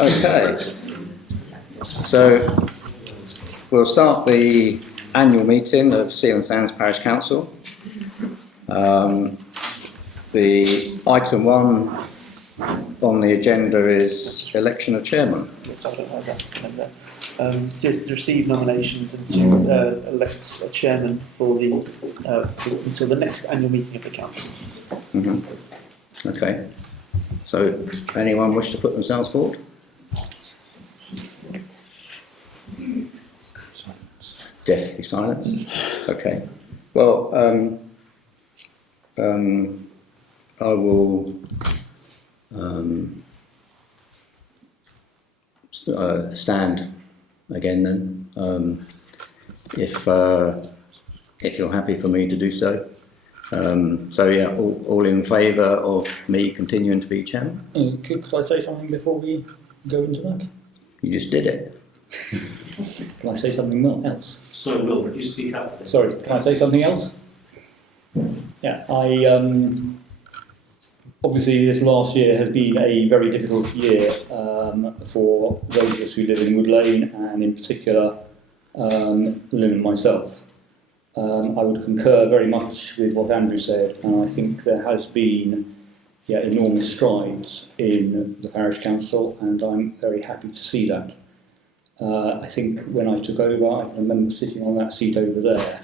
Okay, so we'll start the annual meeting of Seale Sands Parish Council. The item 1 on the agenda is election of chairman. Yes, I don't have that. So yes, to receive nominations and to elect a chairman for the until the next annual meeting of the council. Mm-hmm. Okay. So, anyone wish to put themselves forward? Deathly silence. Okay. Well, I will stand again then, if you're happy for me to do so. So yeah, all in favour of me continuing to be chairman? Could I say something before we go into that? You just did it. Can I say something else? Sorry, Will, would you speak up? Sorry, can I say something else? Yeah, obviously this last year has been a very difficult year for those of us who live in Wood Lane, and in particular Lynn and myself. I would concur very much with what Andrew said, and I think there has been enormous strides in the parish council, and I'm very happy to see that. I think when I took over, I remember sitting on that seat over there,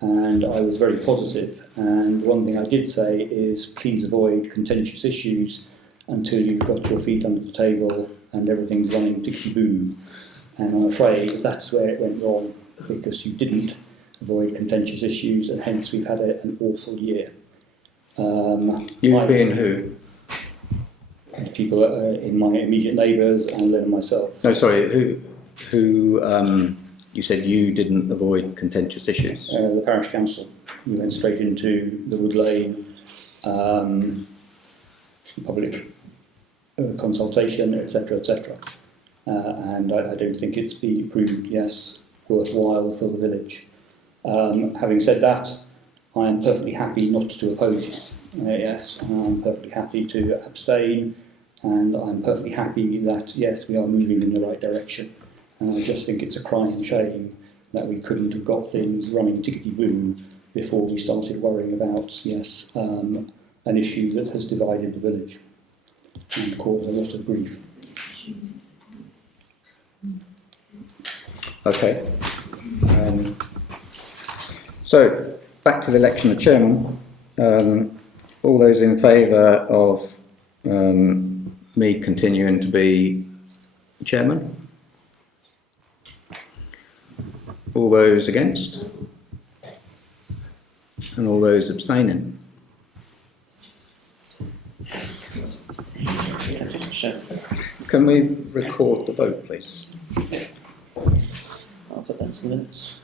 and I was very positive. And one thing I did say is, please avoid contentious issues until you've got your feet under the table and everything's running tickety-boo. And I'm afraid that's where it went wrong, because you didn't avoid contentious issues, and hence we've had an awful year. You being who? People in my immediate neighbours and Lynn and myself. No, sorry, who you said you didn't avoid contentious issues? The parish council. We went straight into the Wood Lane public consultation, etc., etc. And I don't think it's been proved, worthwhile for the village. Having said that, I am perfectly happy not to oppose you. I'm perfectly happy to abstain, and I'm perfectly happy that, yes, we are moving in the right direction. And I just think it's a crying and shame that we couldn't have got things running tickety-boo before we started worrying about, an issue that has divided the village and caused a lot of grief. Okay. So, back to the election of chairman. All those in favour of me continuing to be chairman? All those against? And all those abstaining? Can we record the vote, please? I'll put that to minutes.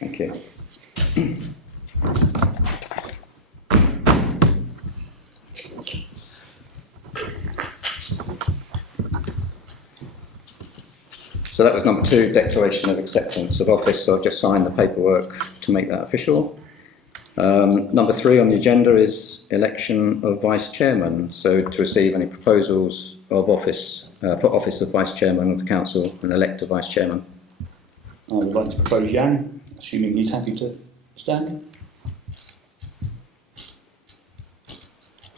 Thank you. So that was number 2, declaration of acceptance of office. So I've just signed the paperwork to make that official. Number 3 on the agenda is election of vice chairman. So to receive any proposals of office for office of vice chairman of the council and elect a vice chairman. I would like to propose Jan, assuming he's happy to stand.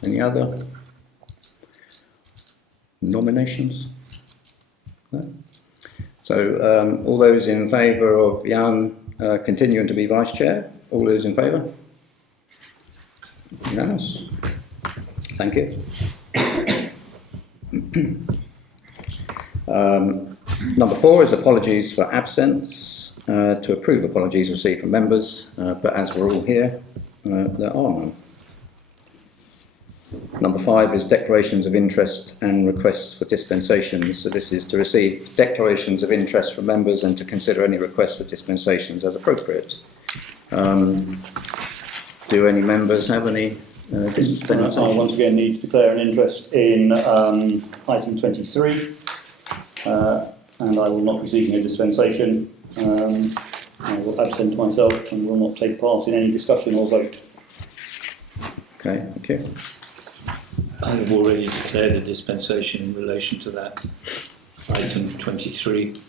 Any other nominations? No? So all those in favour of Jan continuing to be vice chair? All those in favour? Unanimous? Thank you. Number 4 is apologies for absence. To approve apologies received from members, but as we're all here, there are none. Number 5 is declarations of interest and requests for dispensations. So this is to receive declarations of interest from members and to consider any requests for dispensations as appropriate. Do any members have any I dispensation? once again need to declare an interest in item 23, and I will not be seeking a dispensation. I will absent myself and will not take part in any discussion or vote. Okay, thank you. I have already declared a dispensation in relation to that item 23,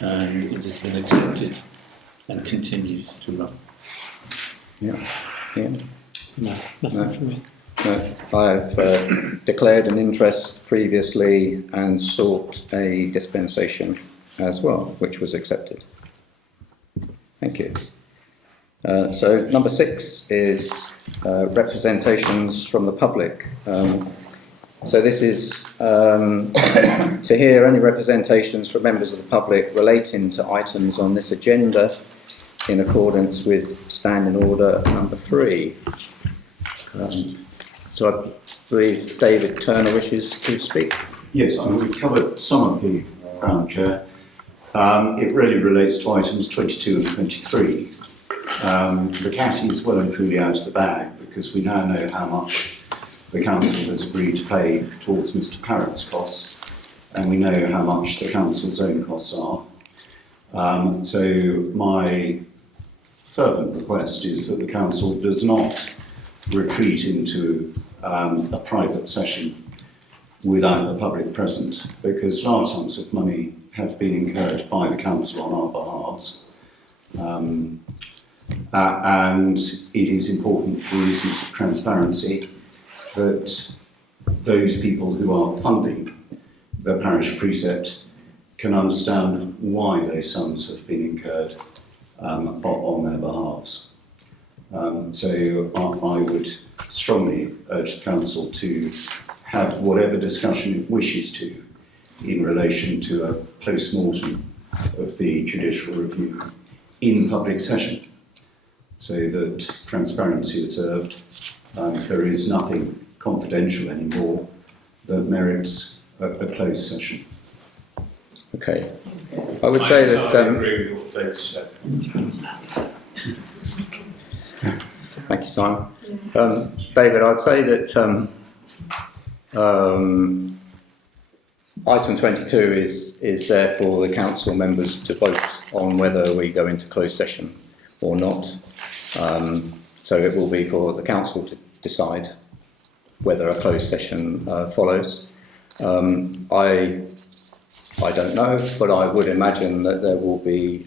and it has been accepted and continues to run. Yeah, yeah. No, nothing No. from me. No, I've declared an interest previously and sought a dispensation as well, which was accepted. Thank you. So number 6 is representations from the public. So this is to hear any representations from members of the public relating to items on this agenda in accordance with Standing Order number 3. So I believe David Turner wishes to speak. Yes, we've covered some of the ground, Chair. It really relates to items 22 and 23. The cat is well and truly out of the bag because we now know how much the council has agreed to pay towards Mr Parrott's costs, and we know how much the council's own costs are. So my fervent request is that the council does not retreat into a private session without the public present, because large sums of money have been incurred by the council on our behalves. And it is important for reasons of transparency that those people who are funding the parish precept can understand why those sums have been incurred on their behalves. So I would strongly urge the council to have whatever discussion it wishes to in relation to a post-mortem of the judicial review in public session, so that transparency is served. There is nothing confidential anymore that merits a closed session. Okay. I would say that... agree with what Dave said. Thank you, Simon. David, I'd say that item 22 is there for the council members to vote on whether we go into closed session or not. So it will be for the council to decide whether a closed session follows. I don't know, but I would imagine that there will be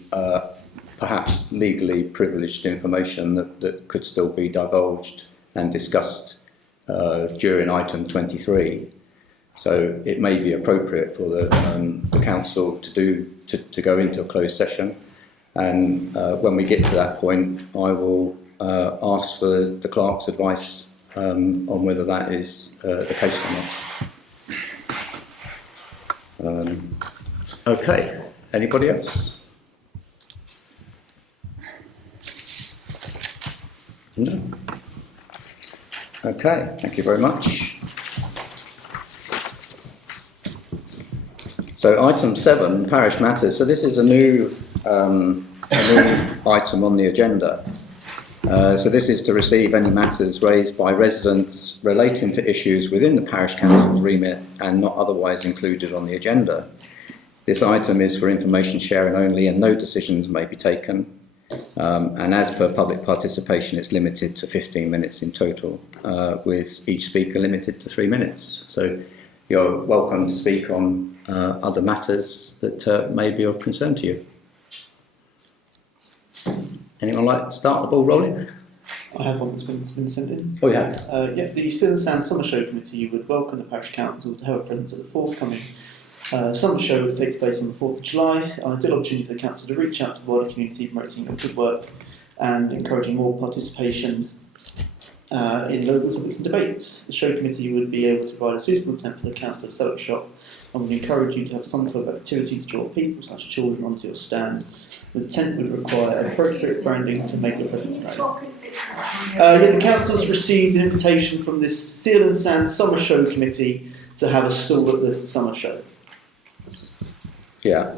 perhaps legally privileged information that could still be divulged and discussed during item 23. So it may be appropriate for the council to go into a closed session, and when we get to that point, I will ask for the clerk's advice on whether that is the case or not. Okay, anybody else? No? Okay, thank you very much. So item 7, parish matters. So this is a new item on the agenda. So this is to receive any matters raised by residents relating to issues within the parish council's remit and not otherwise included on the agenda. This item is for information sharing only and no decisions may be taken. And as per public participation, it's limited to 15 minutes in total, with each speaker limited to 3 minutes. So you're welcome to speak on other matters that may be of concern to you. Anyone like to start the ball rolling? I have one that's been sent in. Oh, yeah. The Seale Sands Summer Show Committee would welcome the Parish Council to have a presence at the forthcoming summer show, which takes place on the 4th of July. An ideal opportunity for the Council to reach out to the wider community, promoting good work and encouraging more participation in local topics and debates. The show committee would be able to provide a suitable tent for the Council to set up shop, and would encourage you to have some sort of activity to draw people, such as children, onto your stand. The tent would require appropriate branding to make the presence known. The Council's received an invitation from this Seale Sands Summer Show Committee to have a stall at the summer show. Yeah.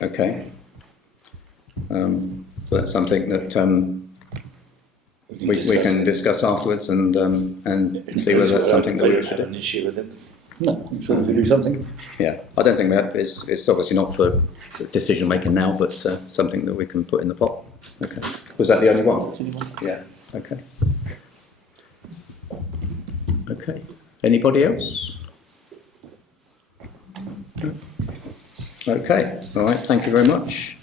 Okay. So that's something that we can discuss afterwards and see whether that's something that I we don't should have do. an issue with it. No, I'm sure we could do something. Yeah, I don't think that is, it's obviously not for decision making now, but something that we can put in the pot. Okay. Was that the only one? That's the only one. Yeah. Okay. Okay. Anybody else? No? Okay. All right. Thank you very much.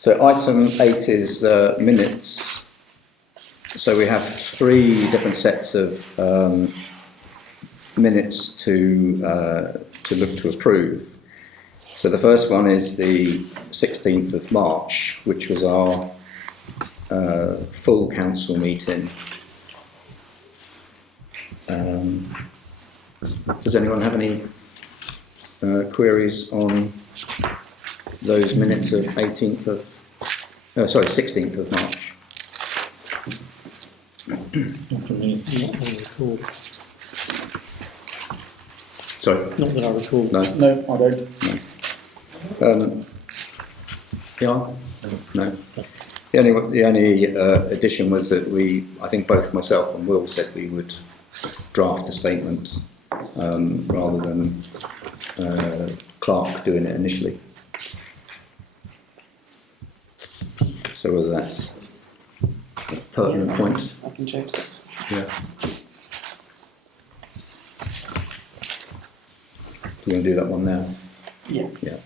So item 8 is minutes. So we have 3 different sets of minutes to look to approve. So the first one is the 16th of March, which was our full council meeting. Does anyone have any queries on those minutes of 16th of March? Not for me. Not that I recall. Sorry, Not that I recall. no. No, I don't. Yeah, no. The only addition was that I think both myself and Will said we would draft a statement rather than Clark doing it initially. So whether that's a pertinent point. I can change this. Yeah. Do you want to do that one now? Yeah. Yeah.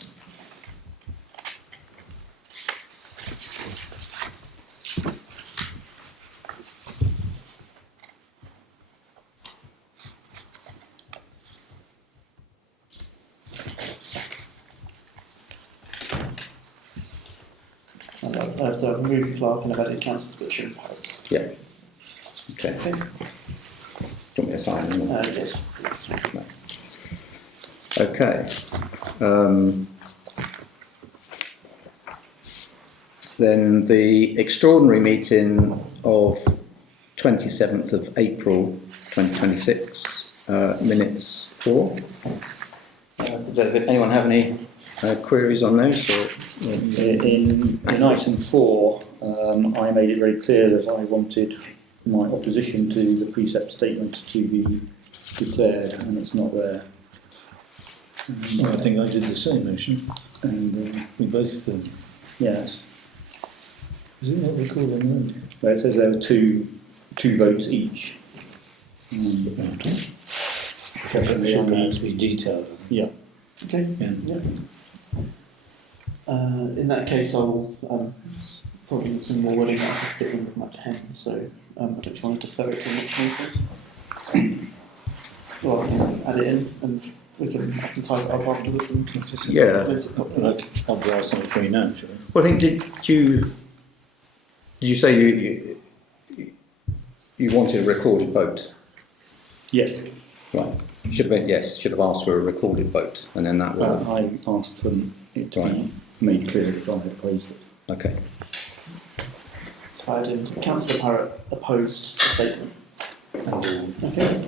So I've removed Clark and I've added Councillors Butcher and Parrott. Yeah. Okay. Do you want me to sign them? or- Yes. No. Okay. Then the extraordinary meeting of 27th of April 2026, minutes 4. Does anyone have any queries on those? Or, In item 4, I made it very clear that I wanted my opposition to the precept statement to be declared, and it's not there. Well, I think I did the same motion. And We both, yes, is it what we call them? where it says there were two votes each. Should perhaps be detailed. Yeah. Okay. Yeah. In that case, I'll probably need some more wording that I can fit in with my pen. So I don't you want to defer it to the next meeting? Or I can add it in and I can type it up afterwards and Yeah. print it properly. Like, I'll be asking for you now, actually. well, I think did you say you wanted a recorded vote? Yes, Right. Should have been, yes. Should have asked for a recorded vote, and then that would. I asked for it to be made clear if I opposed it. Okay. So I add in Councillor Parrott opposed the statement. Okay.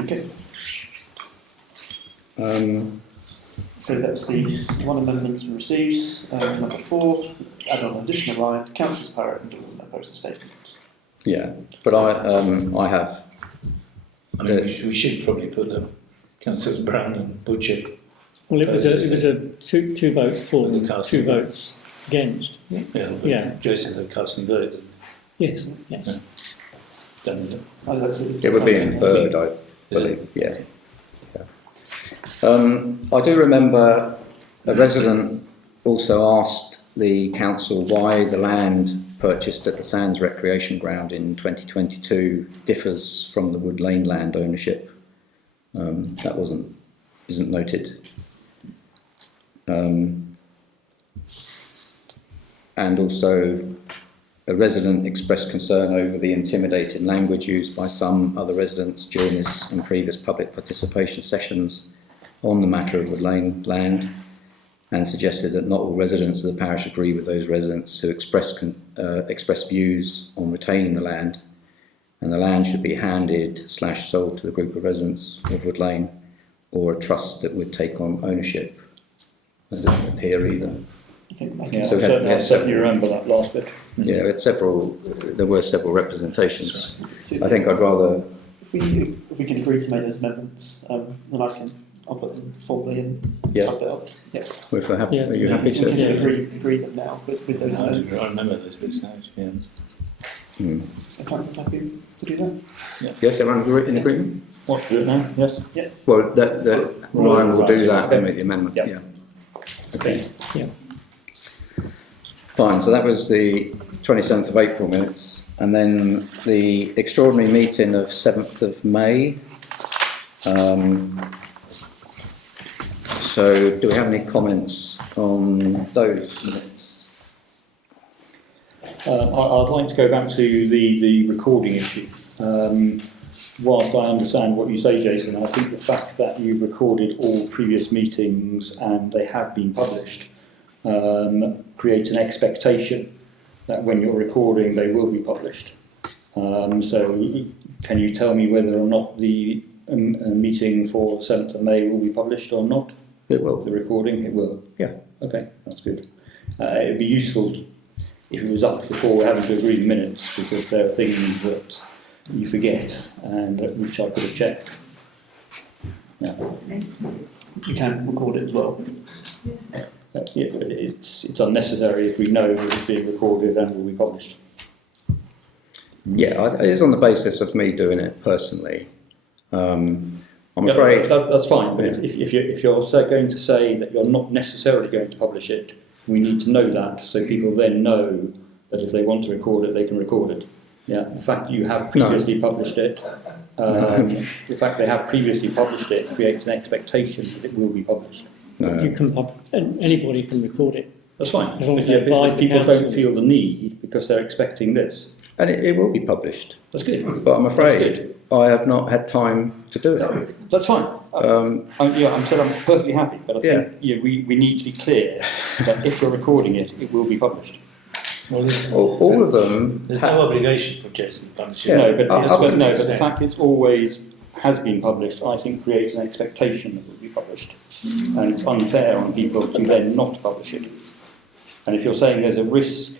Okay. So that's the one amendment we received. Number 4, add on an additional line, Councillors Parrott and Dawn oppose the statement. Yeah, but I have. I mean, we should probably put them, Councillors Brown and Butcher. Well, it was a two votes for, The cast. 2 votes against. Yeah, but Yeah. Joseph had cast and vote. Yes, yes. Yeah. Done. That's it. It would be inferred, I believe. Yeah. I do remember a resident also asked the council why the land purchased at the Sands Recreation Ground in 2022 differs from the Wood Lane land ownership. That isn't noted. And also a resident expressed concern over the intimidating language used by some other residents during his and previous public participation sessions on the matter of Wood Lane land. and suggested that not all residents of the parish agree with those residents who express views on retaining the land, and the land should be handed/sold to the group of residents of Wood Lane or a trust that would take on ownership. That doesn't appear either. Yeah, So we had I certainly remember that last bit. Yeah, we had there were several representations. So I think I'd rather, if we can agree to make those amendments, then I'll put them formally and Yeah. type it up. Yeah. if we're happy, Yeah. are you happy So we can to? agree them now with those I amendments. remember those bits now, yeah. Hmm. The council's happy to do that? Yes, everyone in agreement? What, to do it now? Yes? Well, Ryan will do that Okay. and make the amendment, Yeah. yeah. Okay. Fine, so that was the 27th of April minutes, and then the extraordinary meeting of 7th of May. So do we have any comments on those minutes? I'd like to go back to the recording issue. Whilst I understand what you say, Jason, I think the fact that you've recorded all previous meetings and they have been published creates an expectation that when you're recording they will be published. So can you tell me whether or not the meeting for 7th of May will be published or not? It will. The recording? It will? Yeah. Okay, that's good. It would be useful if it was up before we're having to agree the minutes, because there are things that you forget and which I could have checked. Yeah. You can record it as well. Yeah, but it's unnecessary if we know that it's being recorded and will be published. Yeah, it is on the basis of me doing it personally. I'm Yeah, afraid. that's fine, but Yeah. if you're going to say that you're not necessarily going to publish it, we need to know that so people then know that if they want to record it, they can record it. Yeah, the fact you have previously published it, the fact they have previously published it creates an expectation that it will be published. No. You can anybody can record it. That's fine. As long as Yeah, they advise the people council. don't feel the need because they're expecting this. And it will be published, That's good. but I'm That's afraid I have not had time to do it. That's fine. I'm perfectly happy, but I Yeah. think we need to be clear that if you're recording it, it will be published. All of them. There's no obligation for Jason to publish it. Yeah. No, but I- the fact it's always has been published, I think creates an expectation that it will be published, and it's unfair on people to then not publish it. And if you're saying there's a risk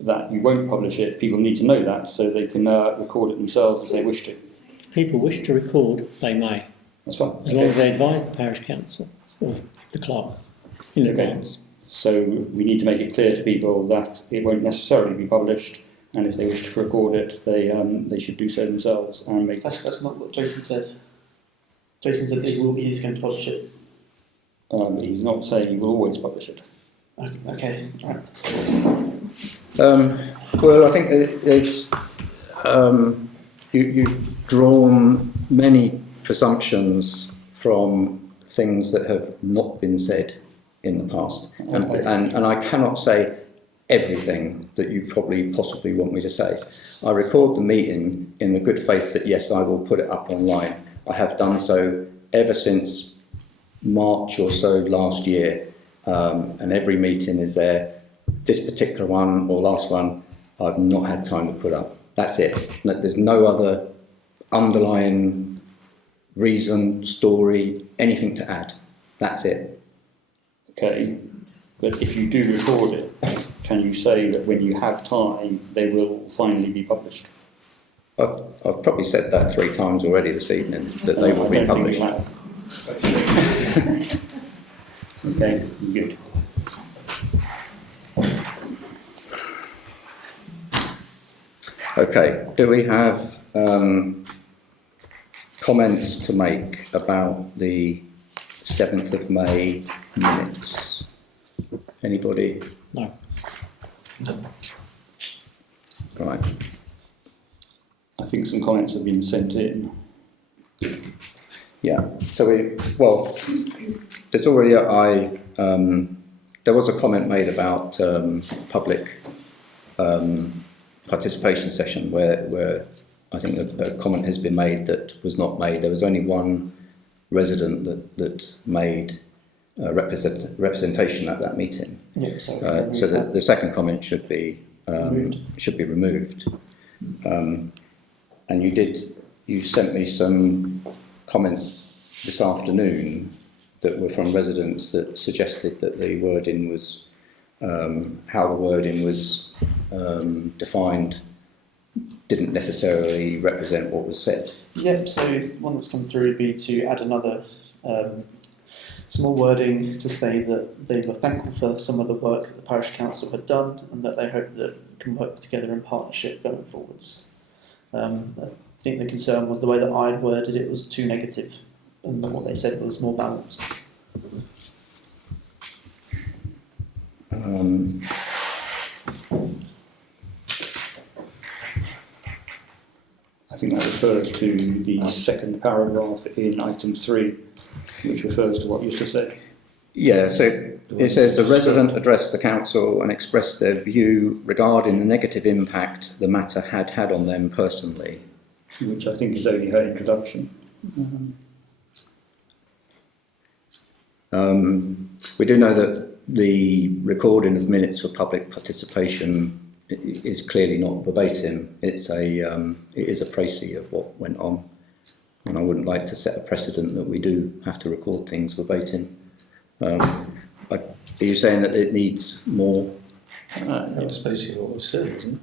that you won't publish it, people need to know that so they can record it themselves if they wish to. If people wish to record, they may, That's fine. as long as they advise the parish council or the clerk in Okay. advance. So we need to make it clear to people that it won't necessarily be published, and if they wish to record it, they should do so themselves and make. That's not what Jason said. Jason said that he's going to publish it. He's not saying he will always publish it. Okay, right. Well, I think it's you've drawn many presumptions from things that have not been said in the past, and I cannot say everything that you probably possibly want me to say. I record the meeting in the good faith that yes, I will put it up online. I have done so ever since March or so last year, and every meeting is there. This particular one or last one, I've not had time to put up. That's it. There's no other underlying reason, story, anything to add. That's it. Okay, but if you do record it, can you say that when you have time, they will finally be published? I've probably said that 3 times already this evening, that they will I be don't think you published. have. Okay, good. Okay, do we have comments to make about the 7th of May minutes? Anybody? No. Right. I think some comments have been sent in. Yeah. So there's already there was a comment made about public participation session where I think a comment has been made that was not made. There was only one resident that made representation at that meeting. Yeah, so So the second comment should be removed. And you sent me some comments this afternoon that were from residents that suggested that the wording was, how the wording was defined didn't necessarily represent what was said. Yep, so one that's come through would be to add another small wording to say that they were thankful for some of the work that the parish council had done and that they hope that we can work together in partnership going forwards. I think the concern was the way that I'd worded it was too negative and what they said was more balanced. I think that refers to the second paragraph in item 3, which refers to what you just said. Yeah, so it says the resident addressed the council and expressed their view regarding the negative impact the matter had had on them personally. Which I think is only her introduction. We do know that the recording of minutes for public participation is clearly not verbatim. It is a précis of what went on, and I wouldn't like to set a precedent that we do have to record things verbatim. Are you saying that it needs more? That's basically what was said, isn't it?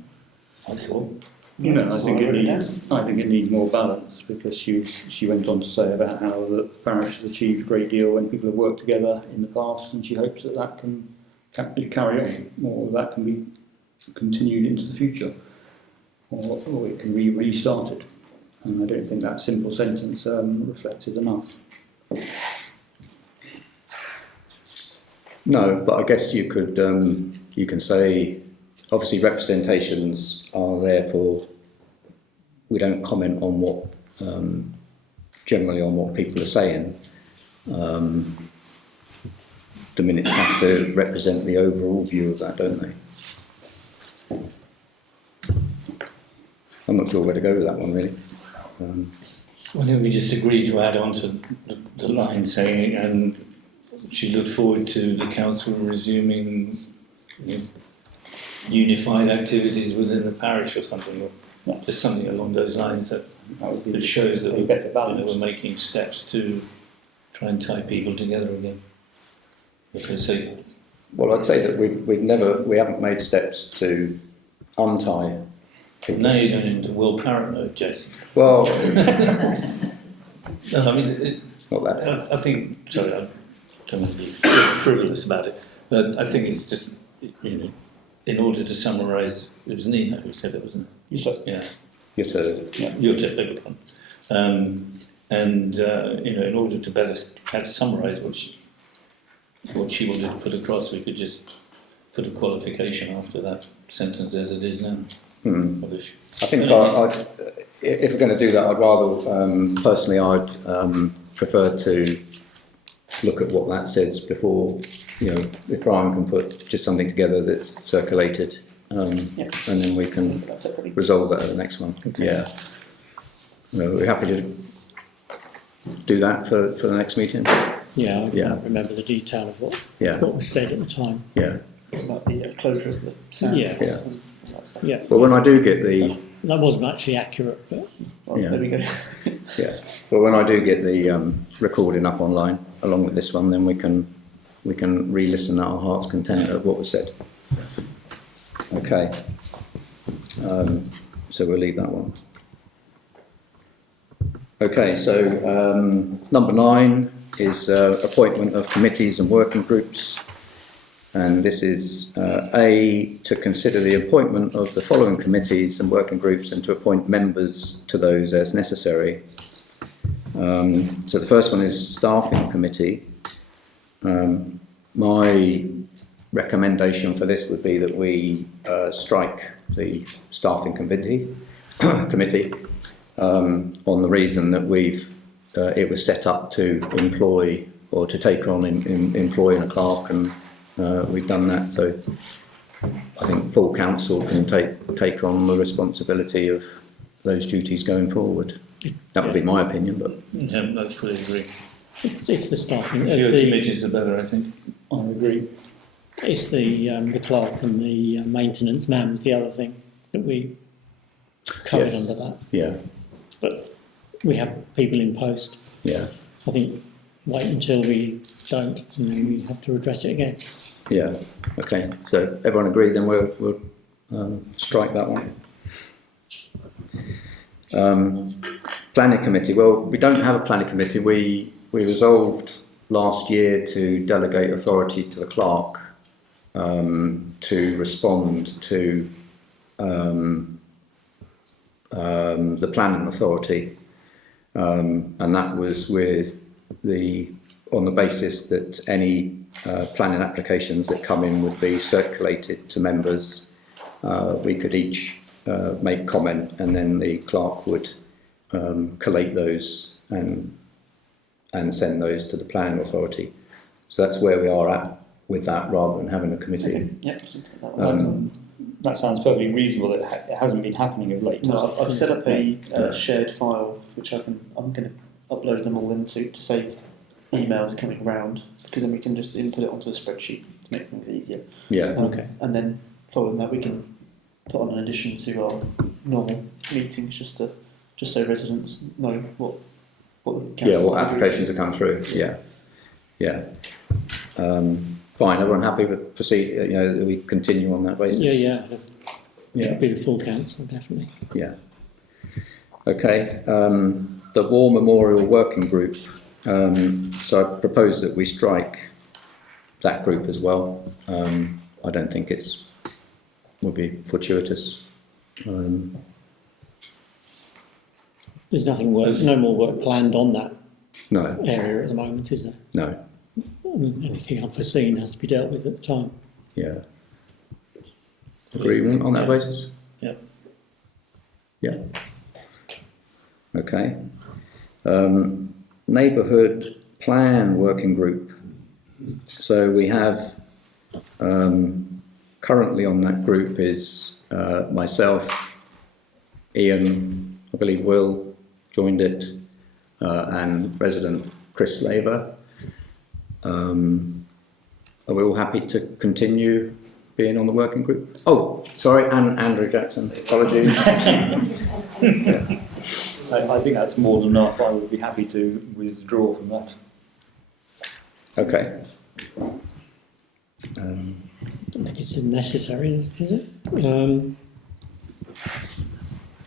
I thought. I think it needs more balance, because she went on to say about how the parish has achieved a great deal when people have worked together in the past, and she hopes that can carry on, or that can be continued into the future, or it can be restarted. And I don't think that simple sentence reflects it enough. No, but I guess you could you can say, obviously representations are there for, we don't comment on what generally on what people are saying. The minutes have to represent the overall view of that, don't they? I'm not sure where to go with that one, really. Why don't we just agree to add on to the line saying, and she looked forward to the council resuming unified activities within the parish or something, or just something along those lines that shows that we're making steps to try and tie people together again. Well, I'd say that we haven't made steps to untie people. Now you're going into Will Parrott mode, Jason. Well, no, I mean, not that. I think, sorry, I don't want to be frivolous about it, but I think it's just, in order to summarise, it was Nina who said it, wasn't it? You said? Yeah. Your turn. Your turn, beg your pardon. In order to better summarise what she wanted to put across, we could just put a qualification after that sentence as it is now. I think if we're going to do that, I'd rather, personally, I'd prefer to look at what that says before, if Brian can put just something together that's circulated, and then we can resolve that at the next one. Okay. Yeah. We're happy to do that for the next meeting. Yeah, I can't remember the detail of what was said at the time. Yeah. It's about the closure of the sound. Yeah. Well, when I do get the... That wasn't actually accurate, but... There we go. Yeah. Well, when I do get the recording up online, along with this one, then we can re-listen at our heart's content of what was said. Okay. So we'll leave that one. Okay, so number 9 is appointment of committees and working groups. And this is A, to consider the appointment of the following committees and working groups and to appoint members to those as necessary. So the first one is staffing committee. My recommendation for this would be that we strike the staffing committee on the reason that it was set up to employ or to take on employing a clerk, and we've done that. So I think full council can take on the responsibility of those duties going forward. That would be my opinion, but Yeah, I fully agree. It's the staffing. The It's fewer the, committees, the better, I think. I agree. it's the clerk and the maintenance man was the other thing that we covered Yes. under that. Yeah, But we have people in post. yeah, I think wait until we don't, and then we have to address it again. yeah. Okay, so everyone agree? Then we'll strike that one. Planning committee. Well, we don't have a planning committee. We resolved last year to delegate authority to the clerk to respond to the planning authority, and that was on the basis that any planning applications that come in would be circulated to members. We could each make comment, and then the clerk would collate those and send those to the planning authority. So that's where we are at with that, rather than having a committee. Yep, something like that. That sounds perfectly reasonable. It hasn't been happening of late. No, I've set up a shared file which I'm going to upload them all into to save emails coming round, because then we can just input it onto a spreadsheet to make things easier. Yeah. Okay. And then following that, we can put on an addition to our normal meetings, just so residents know what the council. Yeah, what applications have come through. Yeah, yeah. Fine. Everyone happy with proceed? You know, that we continue on that basis. Yeah. Yeah. Should be the full council, definitely. Yeah. Okay. The War Memorial Working Group. So I propose that we strike that group as well. I don't think would be fortuitous. There's no more work planned on that No, area at the moment, is there? no. I mean, anything unforeseen has to be dealt with at the time. Yeah. Agreement on that basis? Yeah. Yeah. Okay. Neighbourhood Plan Working Group. So we have currently on that group is myself, Ian, I believe Will joined it, and resident Chris Laver. Are we all happy to continue being on the working group? Oh, sorry, and Andrew Jackson. Apologies. Yeah. I think that's more than enough. I would be happy to withdraw from that. Okay. I don't think it's necessary, is it?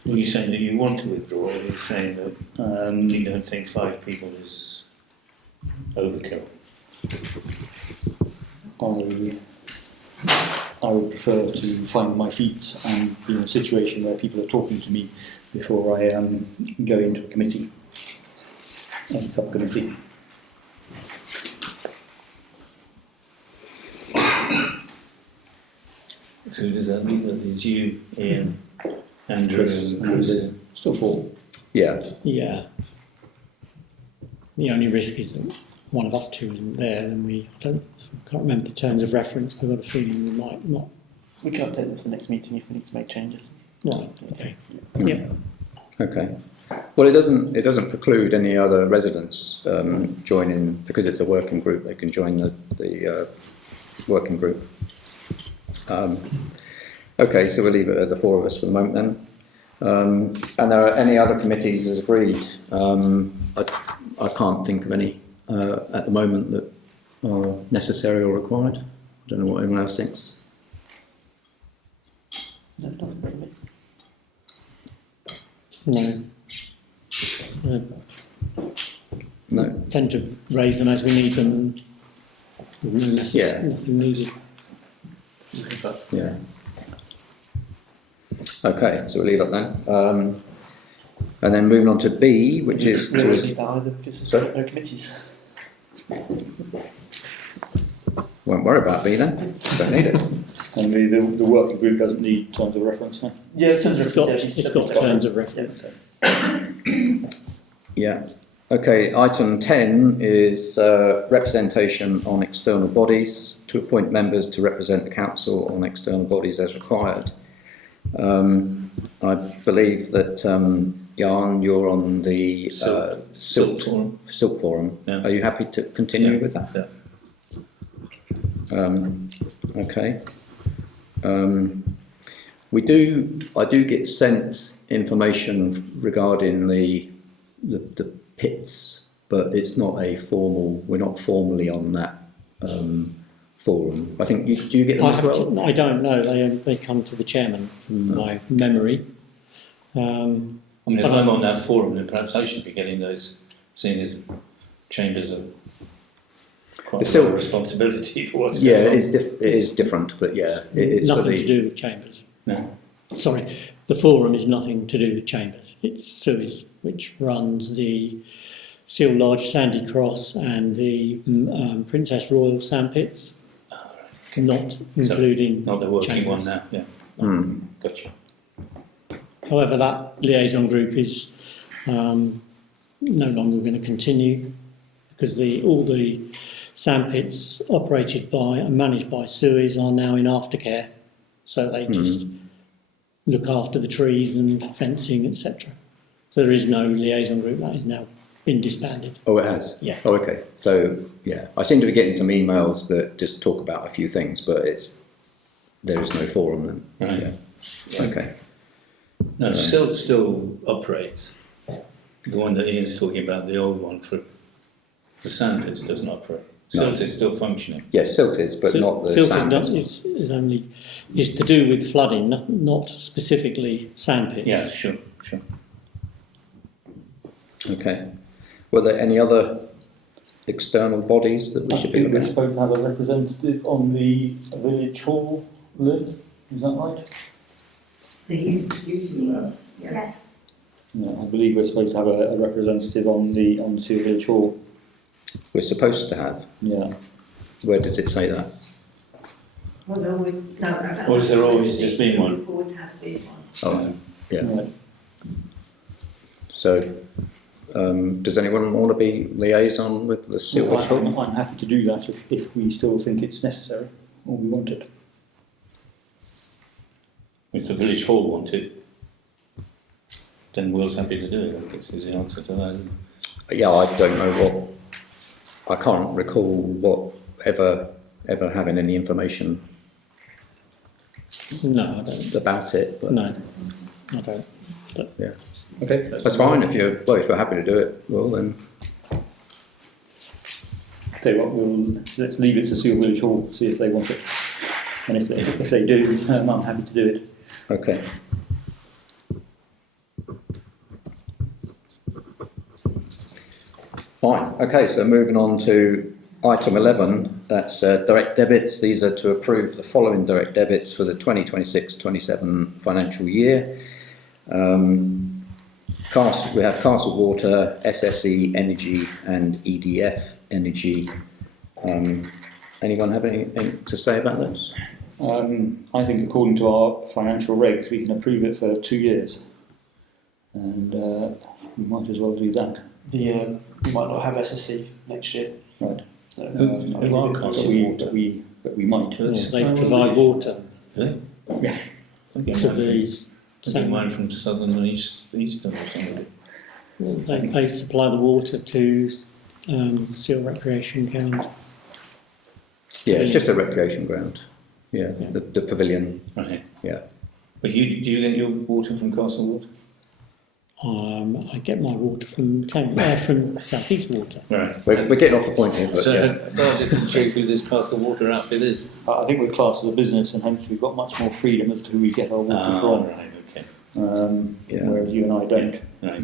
Are you saying that you want to withdraw, or are you saying that you don't think 5 people is overkill? I would prefer to find my feet and be in a situation where people are talking to me before I go into a committee and subcommittee. So who does that leave? That is you, Ian, Andrew, Chris, and Chris. Still 4. Yeah. Yeah. The only risk is that one of us two isn't there, then can't remember the terms of reference, but I've got a feeling we might not. We can update them for the next meeting if we need to make changes. Right, okay. Yeah. Okay. Well, it doesn't preclude any other residents joining, because it's a working group. They can join the working group. Okay, so we'll leave it at the 4 of us for the moment then. And there are any other committees as agreed? I can't think of any at the moment that are necessary or required. I don't know what anyone else thinks. No, nothing from me. No. No. Tend to raise them as we need them. Yeah. Nothing needed. Yeah. Okay, so we'll leave that then. And then moving on to B, which is We don't need that either, because there's no committees. won't worry about B then. Don't need it. And the working group doesn't need terms of reference, no? Yeah, terms of It's got terms of reference. Yeah. Okay, item 10 is representation on external bodies, to appoint members to represent the council on external bodies as required. I believe that Jan, you're on the Silt Forum. Silt Forum. Yeah. Are you happy to continue Yeah. with that? Yeah. Okay. I do get sent information regarding the pits, but it's not a formal. We're not formally on that forum. I think do you get them as well? I don't know. They come to the chairman from my memory. I mean, if I'm on that forum, then perhaps I should be getting those, seeing as chambers are quite It's a lot still- of responsibility for what's Yeah, going on. it is different, but yeah, it's for Nothing the to do with chambers. No. Sorry, the forum is nothing to do with chambers. It's Suez, which runs the Seale Large Sandy Cross and the Princess Royal Sandpits, not including Not the working chambers. one now, yeah. Hmm. Gotcha. However, that liaison group is no longer going to continue because all the sandpits operated by and managed by Suez are now in aftercare, so they just look after the trees and fencing, etc. So there is no liaison group. That has now been disbanded. Oh, it has? Yeah. Oh, okay. So, yeah, I seem to be getting some emails that just talk about a few things, but there is no forum then. Right. Yeah. Okay. No, Silt still operates. The one that Ian's talking about, the old one for the sandpits, doesn't operate. Silt is still functioning. Yes, silt is, but not the Silt sand. is to do with flooding, not specifically sandpits. Yeah, sure. Okay. Were there any other external bodies that we I should be think we're looking at? supposed to have a representative on the village hall, Lynn, is that right? The usually is, yes. Yeah, I believe we're supposed to have a representative on the Seale Village Hall. We're supposed to have. Yeah. Where does it say that? Well, there always, no, I don't. Or has there know. always just been one? Always has been one. Oh, yeah. Right. So, does anyone want to be liaison with the Seale Well, Village Hall? I'm happy to do that if we still think it's necessary or we want it. If the village hall wanted, then Will's happy to do it. I guess is the answer to that, isn't it? Yeah, I don't know I can't recall ever having any information No, I don't. about it, but No, I don't. yeah. Okay, that's fine. If you're happy to do it, well then. Tell you what, let's leave it to Seale Village Hall, see if they want it. And if they do, I'm happy to do it. Okay. Fine. Okay, so moving on to item 11, that's direct debits. These are to approve the following direct debits for the 2026-27 financial year. We have Castle Water, SSE Energy and EDF Energy. Anyone have anything to say about those? I think according to our financial regs, we can approve it for 2 years. And we might as well do that. We might not have SSC next year. Right. So, Who are But Castle Water? we might. They provide water Really? to these. Something mine from southern and eastern or something. They supply the water to Seale Recreation Ground. Yeah, it's just a recreation ground. Yeah, Yeah. the pavilion. Right. Yeah. But do you get your water from Castle Water? I get my water from South East Water. Right. We're getting off the point here, but So, yeah. I'm just intrigued who this Castle Water outfit is. I think we're classed as a business and hence we've got much more freedom as to who we get our water from. Right, okay. Yeah. Whereas you and I don't. Right.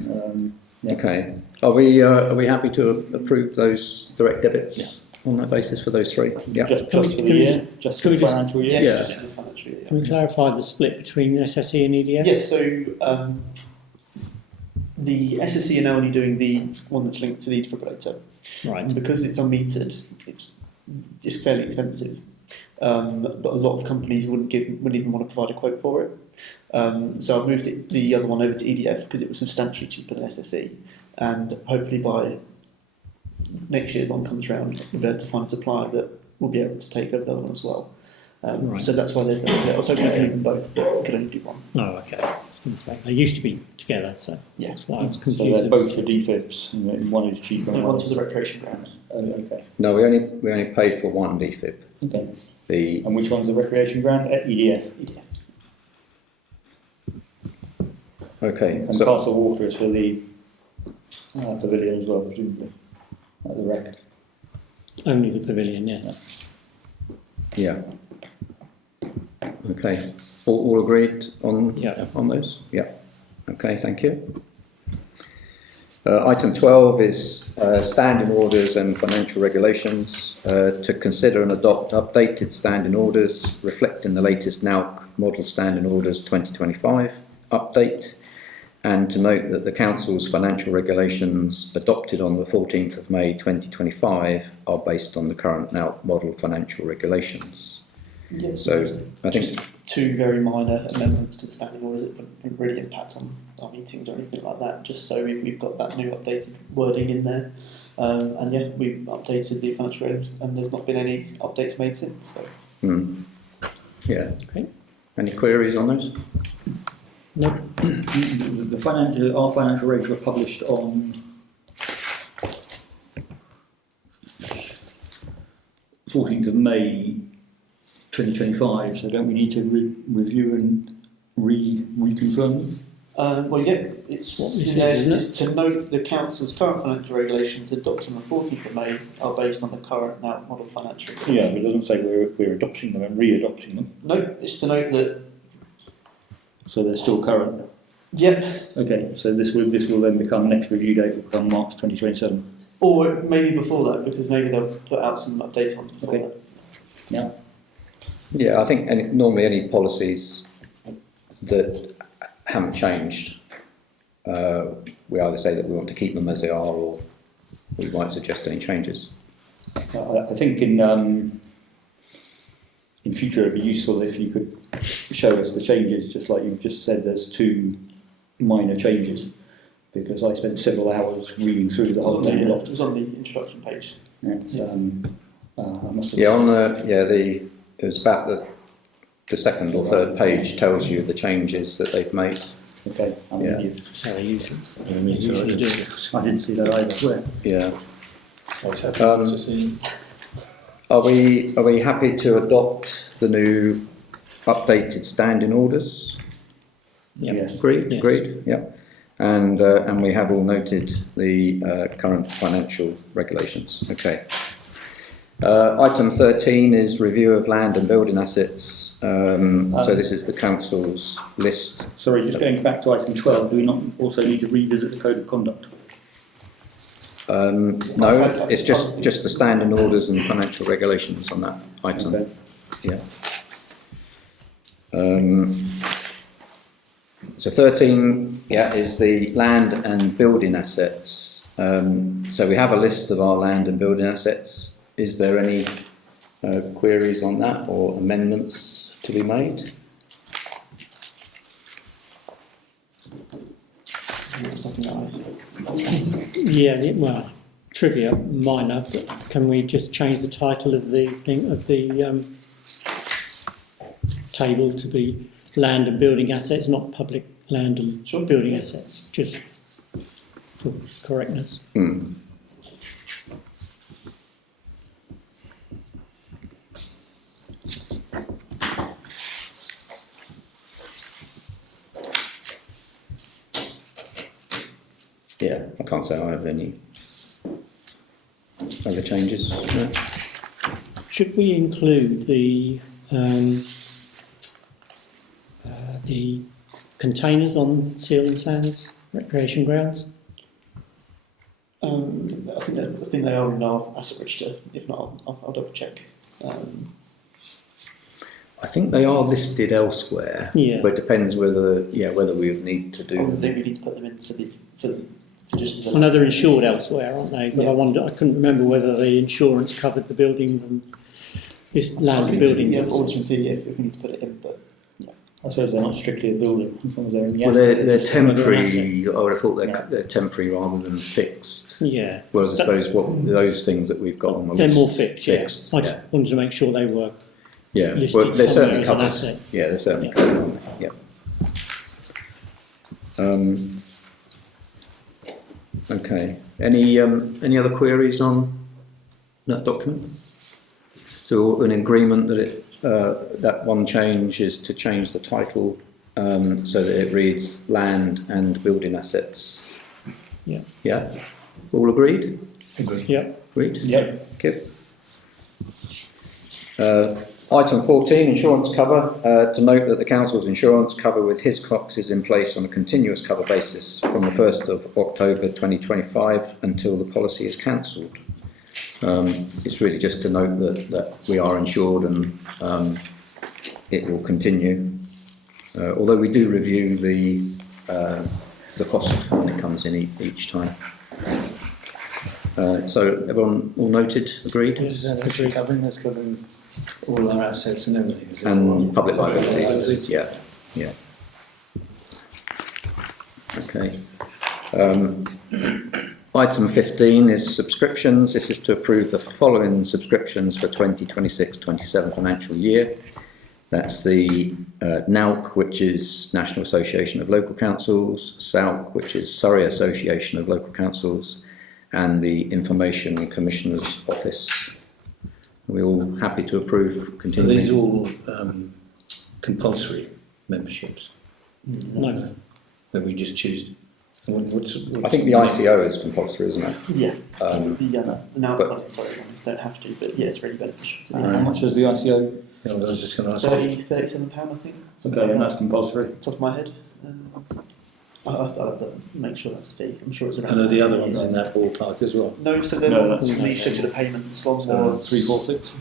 Yeah. Okay. Are we happy to approve those direct debits on that basis for those three? Yeah. Just Can for we- the can we year, just for can we the just- financial year. yes, Yeah. just for this financial year. Can we clarify the split between SSE and EDF? Yes, so the SSC are now only doing the one that's linked to the defibrillator. Right. Because it's unmetered, it's fairly expensive. But a lot of companies wouldn't even want to provide a quote for it. So I've moved the other one over to EDF because it was substantially cheaper than SSE, and hopefully by next year, one comes round, we'll be able to find a supplier that will be able to take over the other one as well. Right. So that's why there's that split. I was hoping to move them both, but we could only do one. Oh, okay. In fact, they used to be together, so Yeah. that's why I was So confused. they're both for DFIBs, and one is cheaper and No, one one to is... the recreation ground. Oh, okay. No, we only pay for one DFIB. Okay. The And which one's the recreation ground? EDF. okay. And So Castle Water is for the pavilion as well, presumably. At the rec. Only the pavilion, yes. yeah. Okay. All agreed on Yeah. on those? Yeah. Okay. Thank you. Item 12 is standing orders and financial regulations to consider and adopt updated standing orders reflecting the latest NAUC Model Standing Orders 2025 update, and to note that the Council's financial regulations adopted on the 14th of May 2025 are based on the current NAUC Model Financial Regulations. Yes. So I think Just two very minor amendments to the standing orders that wouldn't really impact on our meetings or anything like that, just so we've got that new updated wording in there. And yeah, we've updated the financial regulations and there's not been any updates made since. So. yeah. Okay. Any queries on those? No. Our financial regs were published on 14th of May 2025, so don't we need to review and reconfirm them? Well, yeah, it's What this in there, is, isn't it's to note the Council's current financial regulations adopted on the 14th of May are based on the current NAUC Model Financial Regulations. Yeah, but it doesn't say we're adopting them and re-adopting them, No, it's to note that, so they're still current. yeah, Okay, so this will then become, next review date will become March 2027. or maybe before that, because maybe they'll put out some updated ones before Okay. that. Yeah. Yeah, I think normally any policies that haven't changed, we either say that we want to keep them as they are, or we might suggest any changes. I think in future it'd be useful if you could show us the changes, just like you've just said. There's two minor changes, because I spent several hours reading through the whole thing. It was on the introduction page. It's, I must have, Yeah, on it was about the second or third page tells you the changes that they've made. Okay, I'm Yeah. with you. That's how they usually, Me too, usually do. I didn't see that either. Where? Yeah. I was happy to see. Are we happy to adopt the new updated standing orders? Yes. Agreed. Yes. Agreed. Yep. And we have all noted the current financial regulations. Okay. Item 13 is review of land and building assets. So this is the council's list. Sorry, just going back to item 12, do we not also need to revisit the code of conduct? No, it's just the standing orders and financial regulations on that item. Okay. Yeah. So 13, is the land and building assets. So we have a list of our land and building assets. Is there any queries on that or amendments to be made? Yeah, well, trivia, minor, but can we just change the title of the table to be land and building assets, not public land and Sure. building assets, just for correctness? Yeah, I can't say I have any other changes. No. Should we include the containers on Seale Sands recreation grounds? I think they are in our asset register. If not, I'll double check. I think they are listed elsewhere, Yeah. but it depends whether we would need to I do. think we need to put them in for just the. I know they're insured elsewhere, aren't they? But Yeah. I couldn't remember whether the insurance covered the buildings and this land and buildings. Yeah, or to see if we need to put it in, but I suppose they're not strictly a building, as long as they're in the Well, asset. they're Some of them are temporary. I would have thought Yeah. they're temporary rather than fixed. Yeah, Whereas I suppose those things that we've got on the they're list. more fixed. Yeah, Fixed, I just wanted to make sure they were yeah. listed Well, they're somewhere certainly as an covered. asset. Yeah, they're certainly Yeah. covered. On there. Okay. Any other queries on that document? So an agreement that that one change is to change the title so that it reads land and building assets. Yeah. Yeah. All agreed? Yeah. Agreed. Yep. Thank you. Item 14, insurance cover. To note that the council's insurance cover with Hiscox is in place on a continuous cover basis from the 1st of October 2025 until the policy is cancelled. It's really just to note that we are insured and it will continue. Although we do review the cost when it comes in each time. So everyone all noted, agreed? Is that actually covering? That's covering all our assets and everything. Is it? And public liabilities, yeah. Okay. Item 15 is subscriptions. This is to approve the following subscriptions for 2026-27 financial year. That's the NALC, which is National Association of Local Councils, SALC, which is Surrey Association of Local Councils, and the Information Commissioner's Office. Are we all happy to approve Are continuing? these all compulsory memberships? No. That we just choose? What's I think the ICO is compulsory, isn't it? Yeah. Um, Now, but- sorry, I don't have to, but yeah, it's really beneficial to How much is the ICO? I was just going to ask. £37, I think. something Okay, like and that, that's compulsory. top of my head. I'll have to make sure that's a fee. I'm sure it's around. And are the other ones in that ballpark as well? No, so they're No, not that's- the schedule of payments. One So was 346.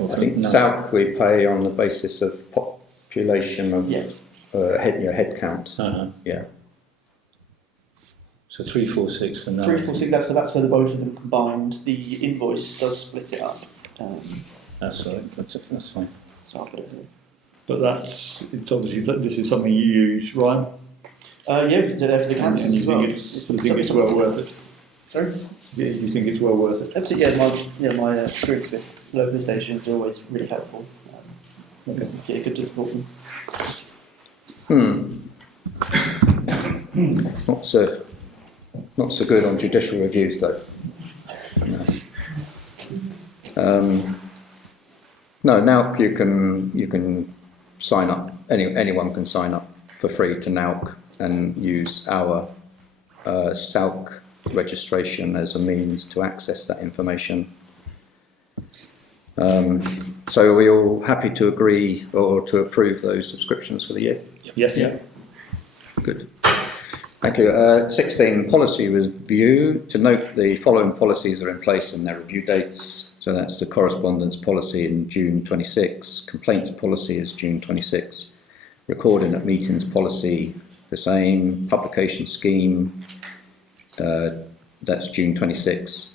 I think SALC we pay on the basis of population of Yeah. head count. Uh-huh. Yeah. So 346 for now. 346. That's for the both of them combined. The invoice does split it up. That's all right. That's fine. So I'll put it here. But it's obviously, this is something you use, Ryan? Yeah, we can do that for the And council you as well. think it's well worth it? Sorry. Yeah, you think it's well worth it? Absolutely. My experience with local stations are always really helpful. Okay. Yeah, good to support them. Not so good on judicial reviews though. No, now you can sign up. Anyone can sign up for free to NALC and use our SALC registration as a means to access that information. So are we all happy to agree or to approve those subscriptions for the year? Yes. Yeah. Good. Thank you. 16, policy review. To note, the following policies are in place and their review dates. So that's the correspondence policy in June 26, complaints policy is June 26, recording at meetings policy the same, publication scheme, that's June 26,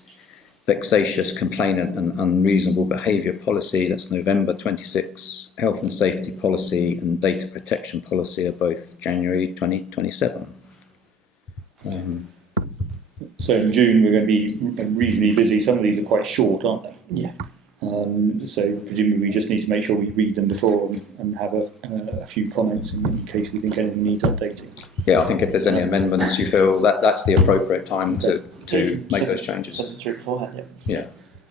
vexatious complainant and unreasonable behaviour policy, that's November 26, health and safety policy and data protection policy are both January 2027. So in June we're going to be reasonably busy. Some of these are quite short, aren't they? Yeah. So presumably we just need to make sure we read them before and have a few comments in case we think anything needs updating. Yeah, I think if there's any amendments you feel that's the appropriate time to make those changes. Send it through beforehand, yeah.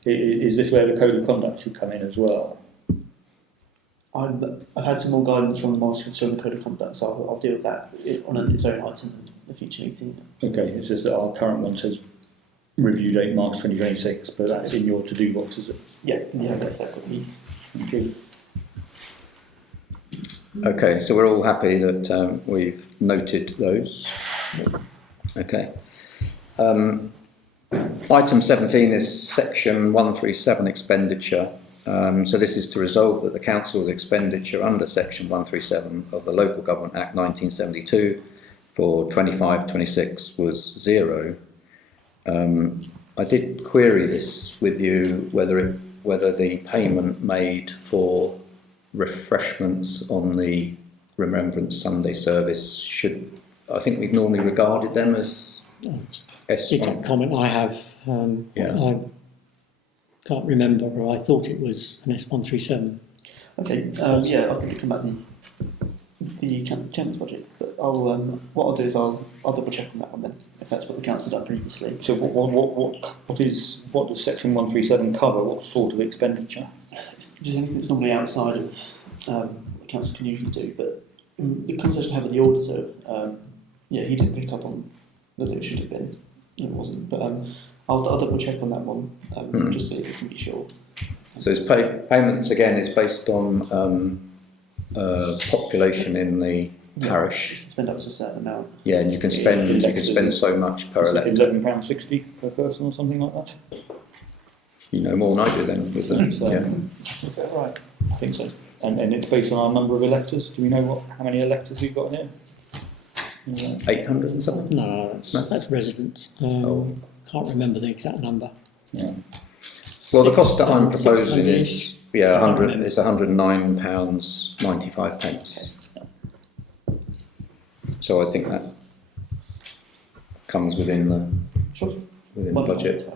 Yeah. Is this where the code of conduct should come in as well? I've had some more guidance from the Master on the Code of Conduct, so I'll deal with that on its own item in the future meeting. Okay, it's just that our current one says review date March 2026, but that's in your to-do box, is it? Yeah, that's separately. Thank you. Okay, so we're all happy that we've noted those. Okay. Item 17 is section 137 expenditure. So this is to resolve that the council's expenditure under section 137 of the Local Government Act 1972 for 25-26 was zero. I did query this with you whether the payment made for refreshments on the Remembrance Sunday service I think we've normally regarded them as It's a S1. comment I have. Yeah. I can't remember, but I thought it was an S137. Okay, I think we come back and The chairman's budget, but what I'll do is I'll double check on that one then, if that's what the council done previously. So what does section 137 cover? What sort of expenditure? It's just anything that's normally outside of what the council can usually do, but the conversation I had with the auditor, he didn't pick up on that it should have been, it wasn't, but I'll double check on that one, just so that we can be sure. So it's payments again is based on population in the parish. Spend up to a certain amount. Yeah, and you can spend so much per elector. £11.60 per person or something like that. You know more than I do then with them. So, Yeah. Is that right? I think so. And it's based on our number of electors. Do we know how many electors we've got in here? 800 and something? No, that's residents. Can't remember the exact number. Yeah. Well, the cost that I'm proposing 600-ish. is it's £109.95 pence. So I think that comes within the budget.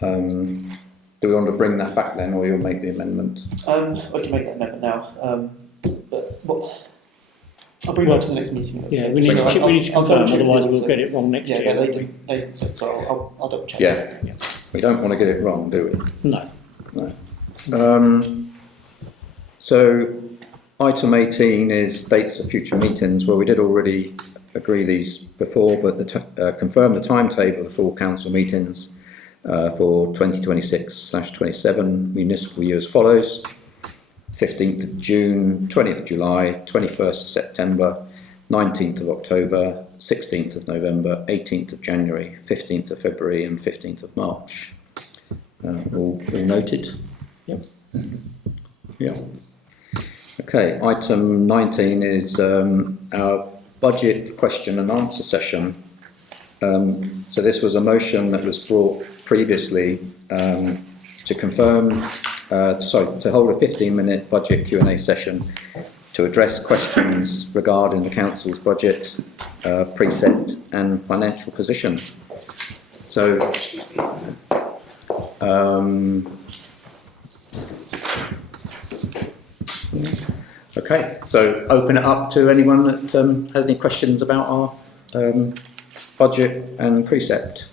Do we want to bring that back then, or you'll make the amendment? I can make that amendment now, but I'll bring it to the next meeting. Yeah, we need to confirm, otherwise we'll get it wrong next year. Yeah, they said so. I'll double check. Yeah. We don't want to get it wrong, do we? No. So item 18 is dates of future meetings. Well, we did already agree these before, but confirm the timetable of the full council meetings for 2026/27 municipal year as follows: 15th of June, 20th of July, 21st of September, 19th of October, 16th of November, 18th of January, 15th of February and 15th of March. All noted? Yep. Yeah. Okay, item 19 is our budget question and answer session. So this was a motion that was brought previously to confirm, to hold a 15-minute budget Q&A session to address questions regarding the council's budget, precept and financial position. So, okay, so open it up to anyone that has any questions about our budget and precept.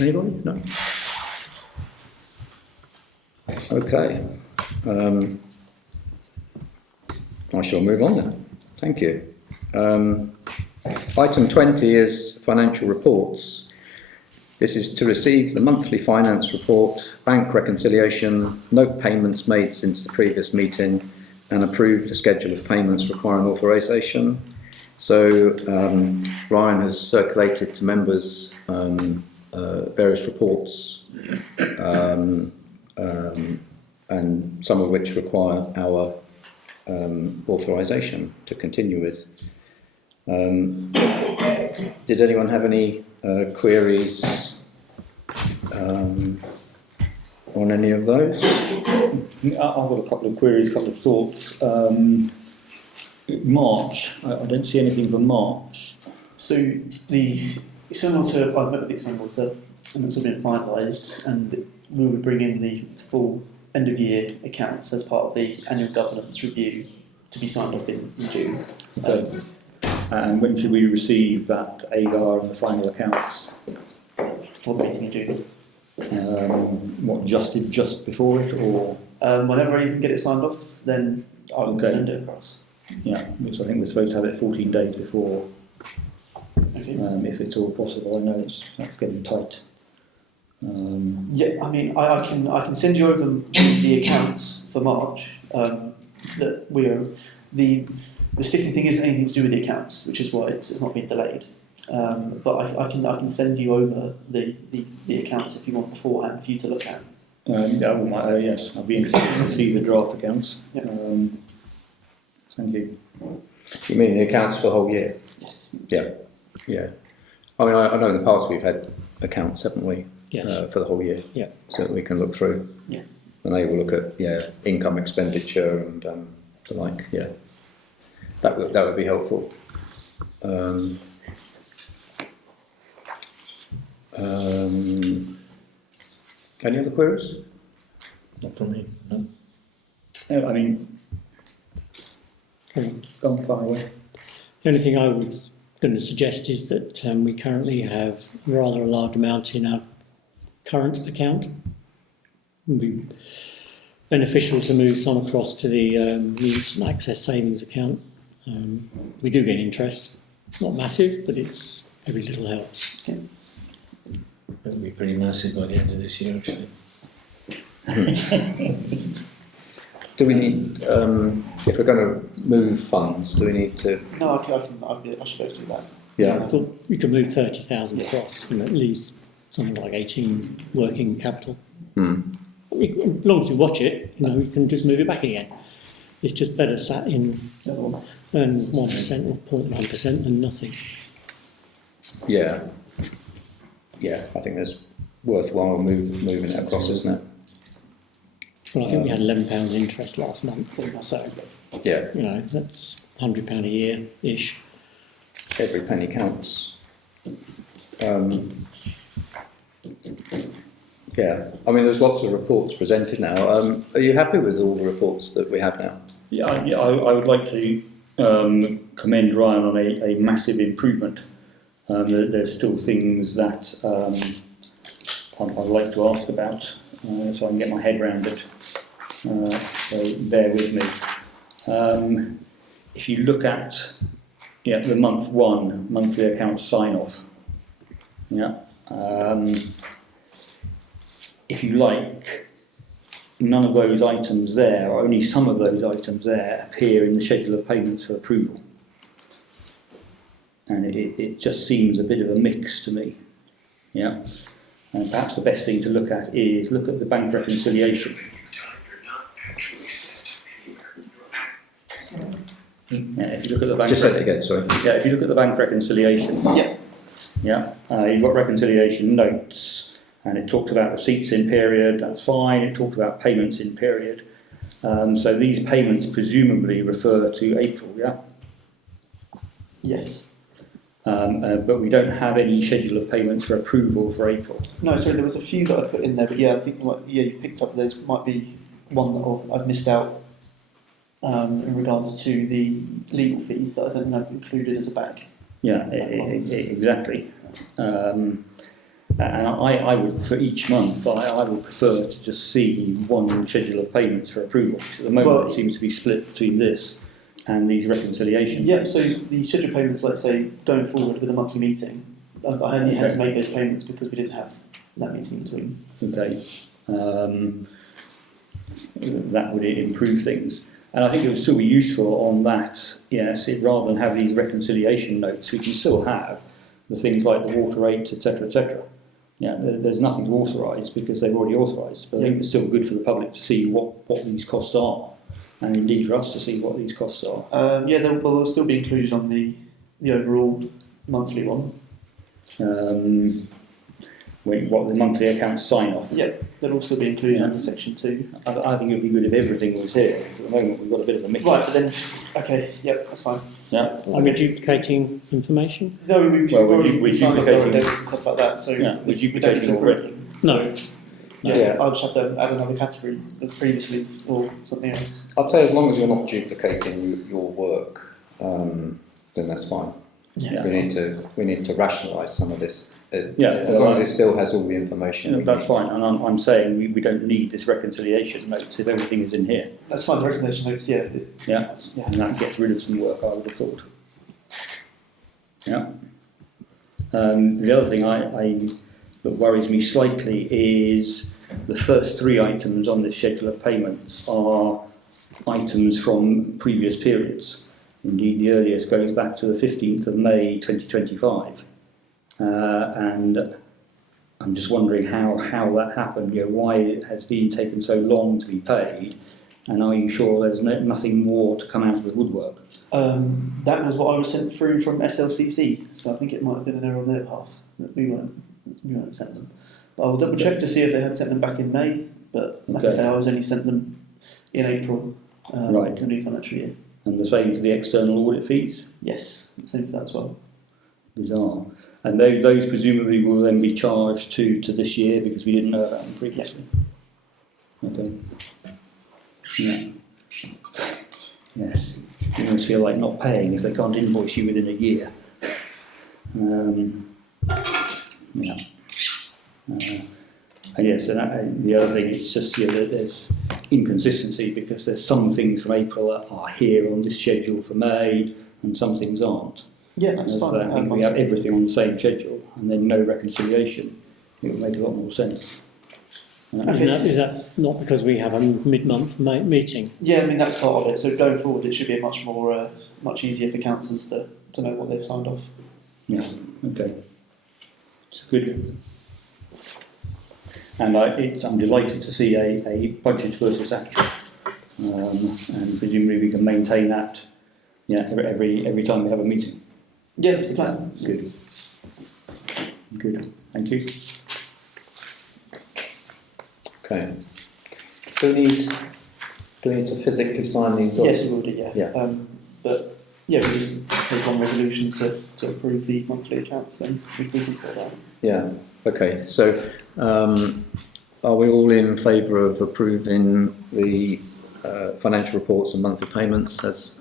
Anybody? No? Okay. I shall move on then. Thank you. Item 20 is financial reports. This is to receive the monthly finance report, bank reconciliation, note payments made since the previous meeting, and approve the schedule of payments requiring authorisation. So Ryan has circulated to members various reports, and some of which require our authorisation to continue with. Did anyone have any queries on any of those? I've got a couple of queries, a couple of thoughts. March, I don't see anything for March. So I've met with the external auditor, and it's all been finalised, and we would bring in the full end of year accounts as part of the annual governance review to be signed off in June. Okay. And when should we receive that AGAR and the final accounts? For the meeting in June. Just before it, or? Whenever you can get it signed off, then I will send it across. Yeah, because I think we're supposed to have it 14 days before, Okay. if it's all possible. I know that's getting tight. Yeah, I mean, I can send you over the accounts for March. That we are the sticking thing isn't anything to do with the accounts, which is why it's not been delayed. But I can send you over the accounts if you want beforehand for you to look at. Yes, I'd be interested to see the draft accounts. Yeah. Thank you. You mean the accounts for the whole year? Yes. Yeah. I mean, I know in the past we've had accounts, haven't we? Yes. For the whole year. Yeah. So that we can look through. Yeah. And they will look at income, expenditure, and the like. Yeah. That would be helpful. Any other queries? Not from me, no. I mean, go on, far away. The only thing I was going to suggest is that we currently have rather a large amount in our current account. It would be beneficial to move some across to the instant access savings account. We do get interest, not massive, but it's every little helps. It'll be pretty massive by the end of this year, actually. Do we need, if we're going to move funds, do we need to, No, I should go through that. I yeah, thought you could move 30,000 across, and at least something like 18 working capital. As long as you watch it, you can just move it back again. It's just better sat in The other one. earn 1% or 0.1% than nothing. yeah. Yeah, I think it's worthwhile moving it across, isn't it? Well, I think we had £11 interest last month, so Yeah, that's £100 a year-ish. every penny counts. Yeah, I mean, there's lots of reports presented now. Are you happy with all the reports that we have now? Yeah, I would like to commend Ryan on a massive improvement. There's still things that I'd like to ask about, so I can get my head around it. So bear with me. If you look at the month one monthly account sign off, if you like, none of those items there, or only some of those items there, appear in the schedule of payments for approval. And it just seems a bit of a mix to me. Yeah. And perhaps the best thing to look at is look at the bank reconciliation. Yeah, if you look at the bank Just say it again, sorry. yeah, if you look at the bank reconciliation, you've got reconciliation notes, and it talks about receipts in period, that's fine, it talks about payments in period. So these payments presumably refer to April, yeah? Yes. But we don't have any schedule of payments for approval for April. No, sorry, there was a few that I put in there, but I think you've picked up. There might be one that I've missed out in regards to the legal fees that I don't have included as a bank. Yeah, exactly. And I would, for each month, I would prefer to just see one schedule of payments for approval. Because at the moment it seems to be split between this and these reconciliations. Yeah, so the scheduled payments, let's say, going forward with a monthly meeting, I only had to make those payments because we didn't have that meeting in between. Okay. That would improve things. And I think it would still be useful on that, rather than have these reconciliation notes, we can still have the things like the water rates, etc., etc. Yeah, there's nothing to authorise because they've already authorised, but I think it's still good for the public to see what these costs are, and indeed for us to see what these costs are. They'll still be included on the overall monthly one. What the monthly accounts sign off. Yeah, they'll also be included under section 2. I think it would be good if everything was here. At the moment we've got a bit of a mix. Right, but then, okay, yep, that's fine. Yeah. Are we duplicating information? No, we've Well, already signed off duplicating- direct debits and stuff like that, so Yeah, we're we don't need duplicating to already. approve them. No. Yeah, I'll just have to add another category previously or something else. I'd say as long as you're not duplicating your work, then that's fine. Yeah. We need to rationalise some of this. Yeah, as long as it still has all the information. we That's need. fine, and I'm saying we don't need this reconciliation notes if everything is in here. That's fine, the recommendation notes, Yeah, yeah. and that gets rid of some work, I would have thought. Yeah. The other thing that worries me slightly is the first three items on this schedule of payments are items from previous periods. Indeed, the earliest goes back to the 15th of May 2025. And I'm just wondering how that happened, why it has been taken so long to be paid, and are you sure there's nothing more to come out of the woodwork? That was what I was sent through from SLCC, so I think it might have been an error on their part that we weren't sent them. But I will double check to see if they had sent them back in May, but like I say, I was only sent them in April, Right. the new financial year. And the same for the external audit fees? Yes, same for that as well. Bizarre. And those presumably will then be charged to this year because we didn't know about them previously. Okay. Yeah. Yes. You almost feel like not paying if they can't invoice you within a year. Yeah. And yes, and the other thing is just there's inconsistency because there's some things from April that are here on this schedule for May, and some things aren't. Yeah, that's And fine. I think we have everything on the same schedule, and then no reconciliation. It would make a lot more sense. Is that not because we have a mid-month meeting? Yeah, I mean that's part of it. So going forward, it should be much easier for councils to know what they've signed off. Yeah, okay. It's good. And I'm delighted to see a budget versus actual. And presumably we can maintain that every time we have a meeting. Yeah, that's the plan. Good. Good. Thank you. Okay. Do we need to physically sign these off? Yes, we will do. Yeah. Yeah. But yeah, we just take one resolution to approve the monthly accounts, then we can sort that out. Yeah. Okay. So, are we all in favour of approving the financial reports and monthly payments as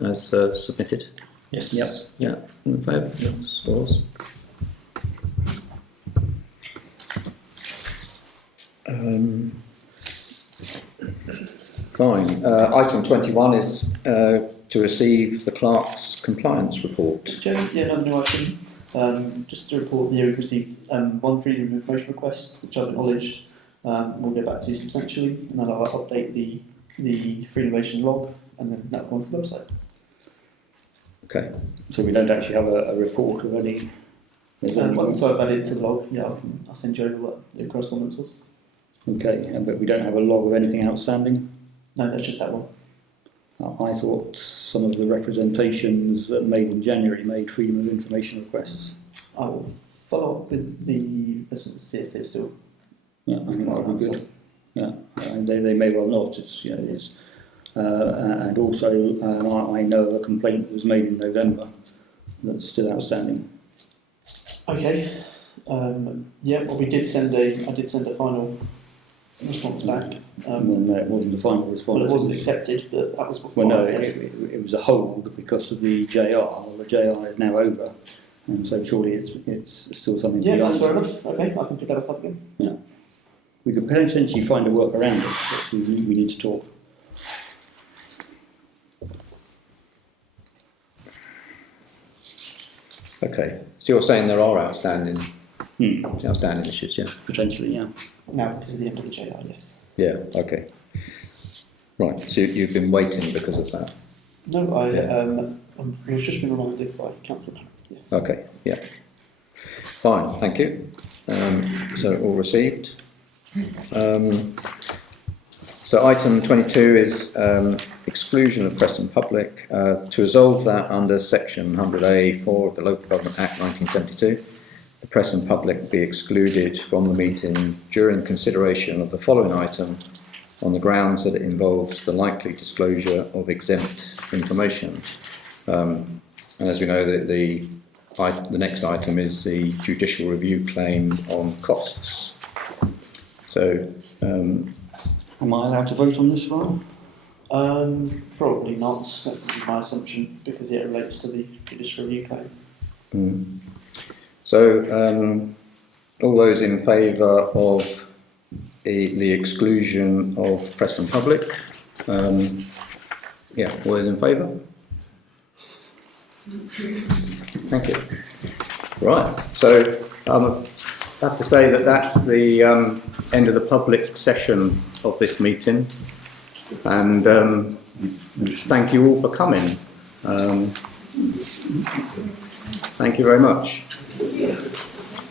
submitted? Yes. Yep. Yeah. In favour? Yes. Scores. Fine. Item 21 is to receive the clerk's compliance report. Chairman, yeah, another new item. Just to report that we've received one freedom of information request, which I've acknowledged. We'll get back to you substantially, and then I'll update the freedom of information log, and then that'll go onto the website. Okay. So we don't actually have a report of any. Once I've added it to the log, yeah, I'll send you over what the correspondence was. Okay, but we don't have a log of anything outstanding. No, that's just that one. I thought some of the representations that made in January made freedom of information requests. I will follow up with the residents to see if they're still. Yeah, I think that would be good. Yeah, they may well not. And also, I know a complaint that was made in November that's still outstanding. Okay. Yeah, well, I did send a final response back. And then it wasn't the final response. Well, it wasn't accepted, but that was what Well, no, I said. it was a hold because of the JR. Well, the JR is now over, and so surely it's still something. Yeah, to be that's fair answered. enough. Okay, I can pick that up again. Yeah, we could potentially find a work around it, but we need to talk. Okay. So you're saying there are outstanding issues, yeah? Potentially, yeah. Now, because of the end of the JR, yes. Yeah. Okay. Right. So you've been waiting because of that. No, I was just been reminded by Councillor Parrott, yes. Okay. Yeah. Fine. Thank you. So all received. So item 22 is exclusion of press and public. To resolve that under section 100A4 of the Local Government Act 1972, the press and public be excluded from the meeting during consideration of the following item on the grounds that it involves the likely disclosure of exempt information. And as we know, the next item is the judicial review claim on costs. So, am I allowed to vote on this one? Probably not. That would be my assumption because it relates to the judicial review claim. So, all those in favour of the exclusion of press and public? Yeah, all those in favour? Thank you. Right, so I have to say that that's the end of the public session of this meeting, and thank you all for coming. Thank you very much.